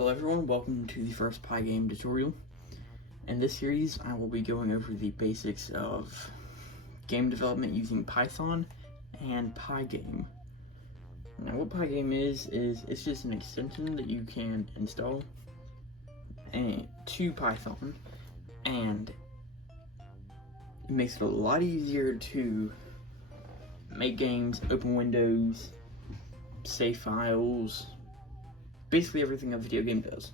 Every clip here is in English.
Hello everyone, welcome to the first Pygame tutorial. In this series, I will be going over the basics of game development using Python and Pygame. Now what Pygame is it's just an extension that you can install to Python, and it makes it a lot easier to make games, open windows, save files, basically everything a video game does.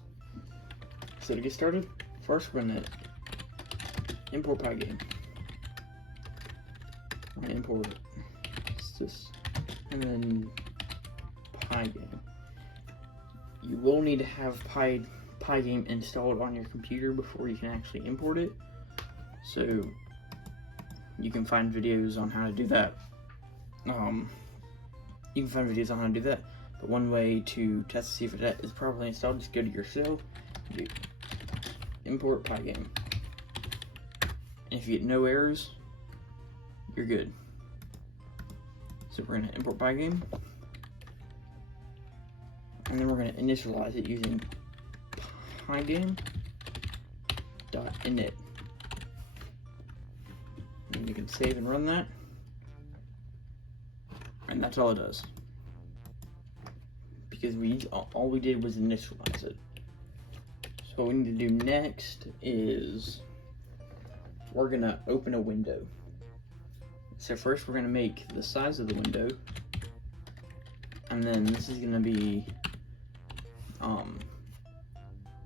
So to get started, first we're gonna import Pygame. We're gonna import this, and then Pygame. You will need to have Pygame installed on your computer before you can actually import it. So you can find videos on how to do that. But one way to test to see if it is properly installed, just go to your shell, do import Pygame. And if you get no errors, you're good. So we're going to import Pygame, and then we're going to initialize it using pygame.init. And you can save and run that, and that's all it does. Because all we did was initialize it. So what we need to do next is we're gonna open a window. So first we're gonna make the size of the window, and then this is gonna be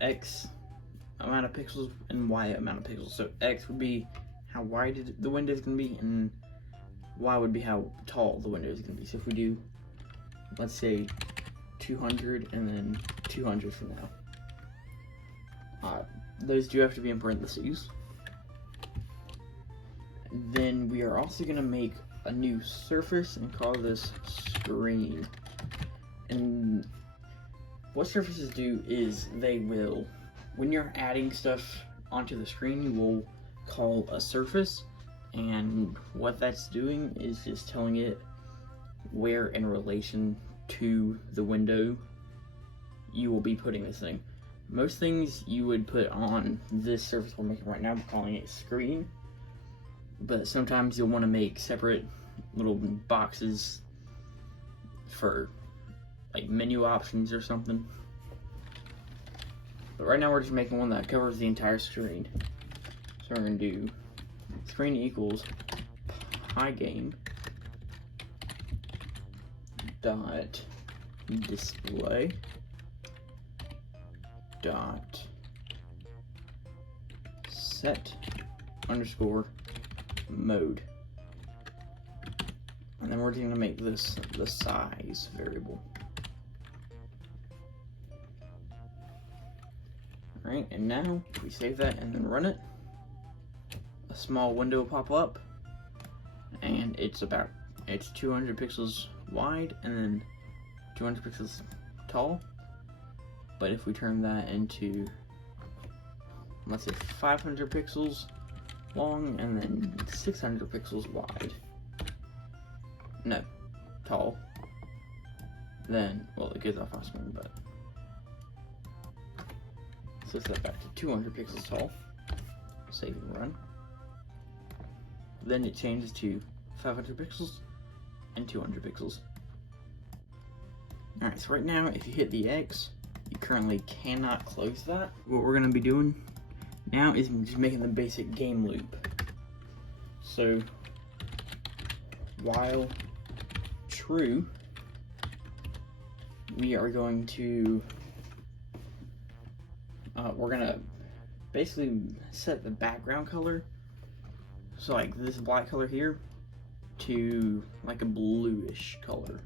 X amount of pixels and Y amount of pixels. So X would be how wide the window is gonna be, and Y would be how tall the window is gonna be. So if we do, let's say 200 and then 200 for now. Those do have to be in parentheses. Then we are also going to make a new surface and call this screen. And what surfaces do is they will, when you're adding stuff onto the screen, you will call a surface, and what that's doing is just telling it where in relation to the window you will be putting this thing. Most things you would put on this surface we're making right now, we're calling it screen, but sometimes you'll want to make separate little boxes for like menu options or something. But right now we're just making one that covers the entire screen. So we're going to do screen equals Pygame dot display dot set underscore mode, and then we're going to make this the size variable. Alright, and now we save that and then run it. A small window will pop up, and it's 200 pixels wide and then 200 pixels tall. But if we turn that into, let's say 500 pixels long and then 600 pixels wide, no, tall, then, well, it goes off our screen, but so set that back to 200 pixels tall, save and run. Then it changes to 500 pixels and 200 pixels. Alright, so right now, if you hit the X, you currently cannot close that. What we're going to be doing now is just making the basic game loop. So, while true, we are going to, we're going to basically set the background color, so like this black color here, to like a bluish color.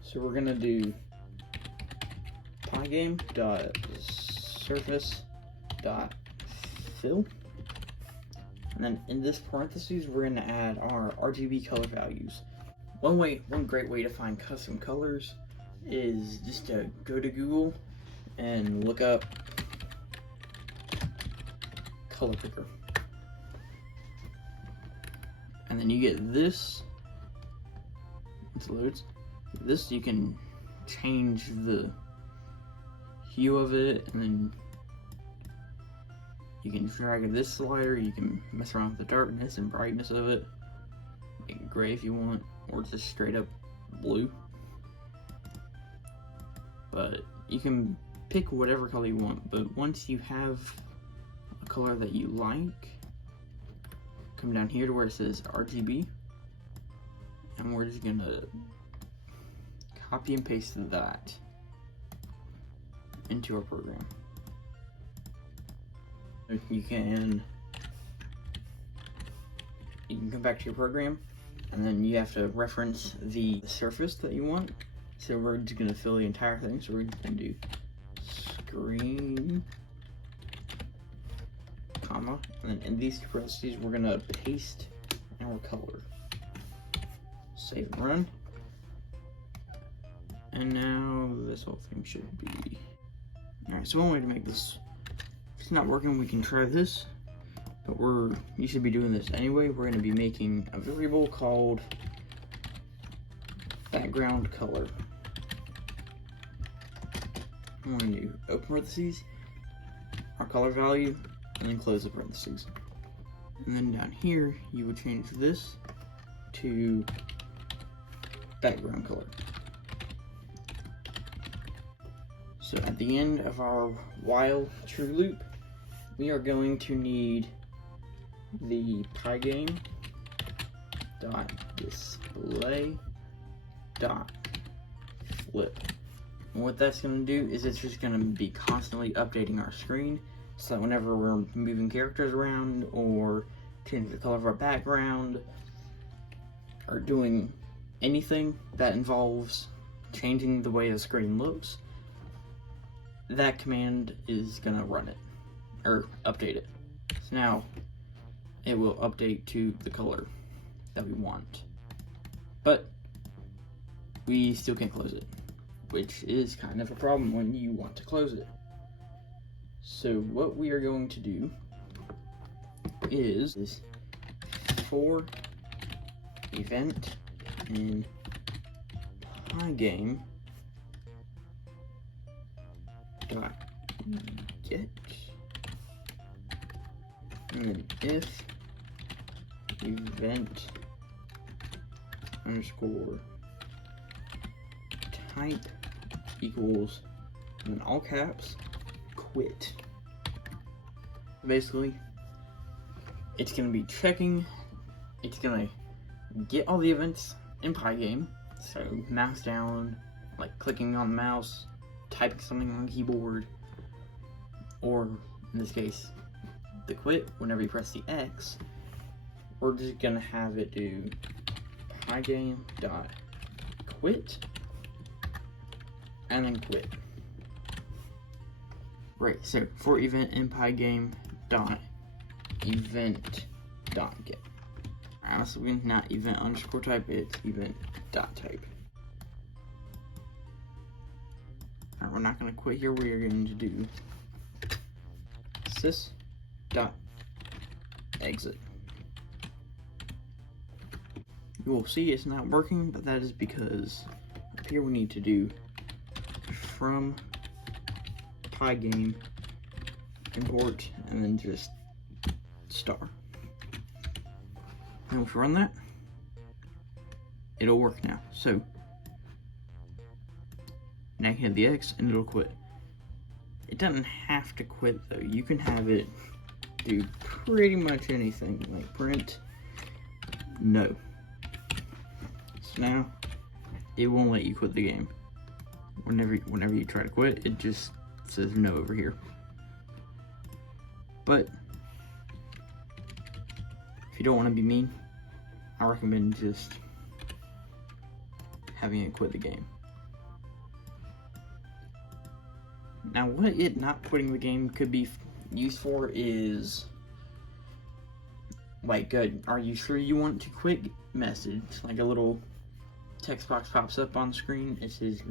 So we're gonna do pygame.surface.fill, and then in this parentheses we're gonna add our RGB color values. One great way to find custom colors is just to go to Google and look up color picker. And then you get this, it loads, this you can change the hue of it, and then you can drag this slider. You can mess around with the darkness and brightness of it. Make it gray if you want, or just straight up blue. But you can pick whatever color you want, but once you have a color that you like, come down here to where it says RGB, and we're just gonna copy and paste that into our program. You can come back to your program, and then you have to reference the surface that you want. So we're just gonna fill the entire thing. So we're gonna do screen, comma, and then in these two parentheses, we're gonna paste our color. Save and run. And now this whole thing should be. Alright, so one way to make this, if it's not working, we can try this. But you should be doing this anyway. We're gonna be making a variable called background color. I'm going to open parentheses, our color value, and then close the parentheses. And then down here, you would change this to background color. So at the end of our while true loop, we are going to need the Pygame dot display dot flip. And what that's going to do is it's just going to be constantly updating our screen, so that whenever we're moving characters around or changing the color of our background or doing anything that involves changing the way the screen looks, that command is going to run it or update it. So now it will update to the color that we want, but we still can't close it, which is kind of a problem when you want to close it. So what we are going to do is for event in Pygame dot get, and then if event underscore type equals, and then all caps, quit. Basically, it's going to be checking, it's going to get all the events in Pygame, so mouse down, like clicking on the mouse, typing something on the keyboard, or in this case, the quit whenever you press the X. We're just going to have it do Pygame dot quit, and then quit. Right, so for event in Pygame dot event dot get. Alright, so we're not event underscore type, it's event dot type. Alright, we're not gonna quit here, we're going to do sys dot exit. You will see it's not working, but that is because up here we need to do from Pygame import and then just star. And if we run that, it'll work now. So now you hit the X and it'll quit. It doesn't have to quit though. You can have it do pretty much anything, like print no. So now it won't let you quit the game. Whenever you try to quit, it just says no over here. But if you don't want to be mean, I recommend just having it quit the game. Now, what it not quitting the game could be used for is like are you sure you want to quit message, like a little text box pops up on the screen. It says,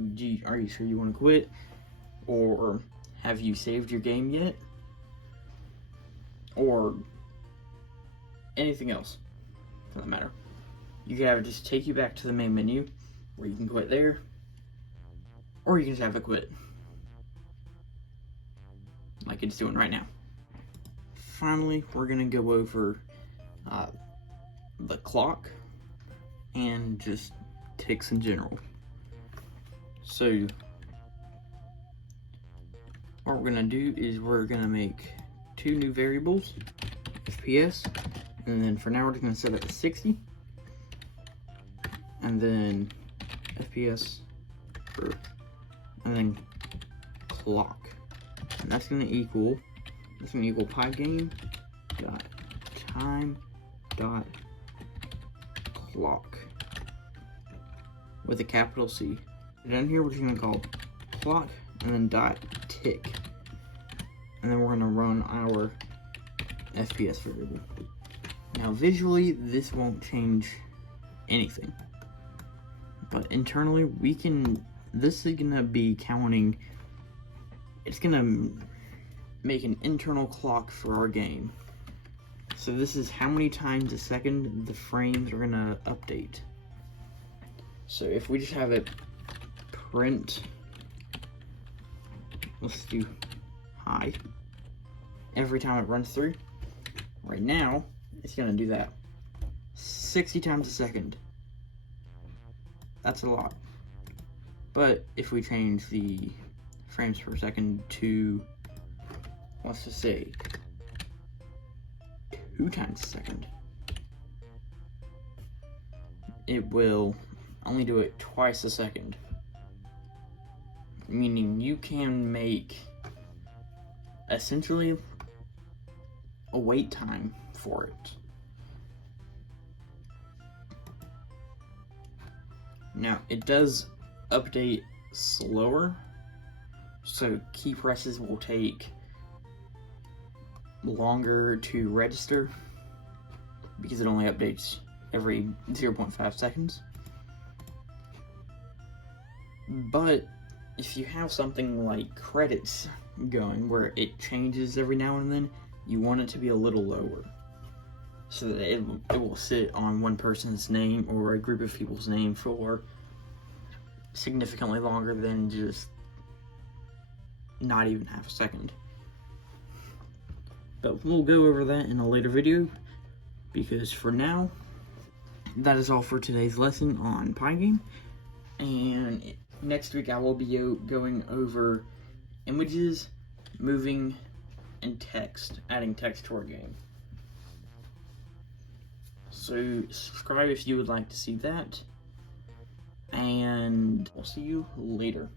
are you sure you want to quit? Or have you saved your game yet? Or anything else for that matter. You can have it just take you back to the main menu where you can quit there, or you can just have it quit. like it's doing right now. Finally, we're gonna go over the clock and just ticks in general. So what we're gonna do is we're gonna make 2 new variables, FPS, and then for now we're just gonna set it to 60, and then FPS, and then clock, and that's gonna equal Pygame dot time dot clock with a capital C. Down here we're just gonna call clock and then dot tick, and then we're gonna run our FPS variable. Now visually this won't change anything, but internally this is gonna be counting, it's gonna make an internal clock for our game. So this is how many times a second the frames are gonna update. So if we just have it print, let's do high, every time it runs through, right now it's gonna do that 60 times a second. That's a lot. But if we change the frames per second to, let's just say 2 times a second, it will only do it twice a second, meaning you can make essentially a wait time for it. Now it does update slower, so key presses will take longer to register because it only updates every 0.5 seconds. But if you have something like credits going where it changes every now and then, you want it to be a little lower so that it will sit on one person's name or a group of people's name for significantly longer than just not even half a second. But we'll go over that in a later video, because for now, that is all for today's lesson on Pygame. And next week I will be going over images, moving, and text, adding text to our game. So subscribe if you would like to see that, and we'll see you later.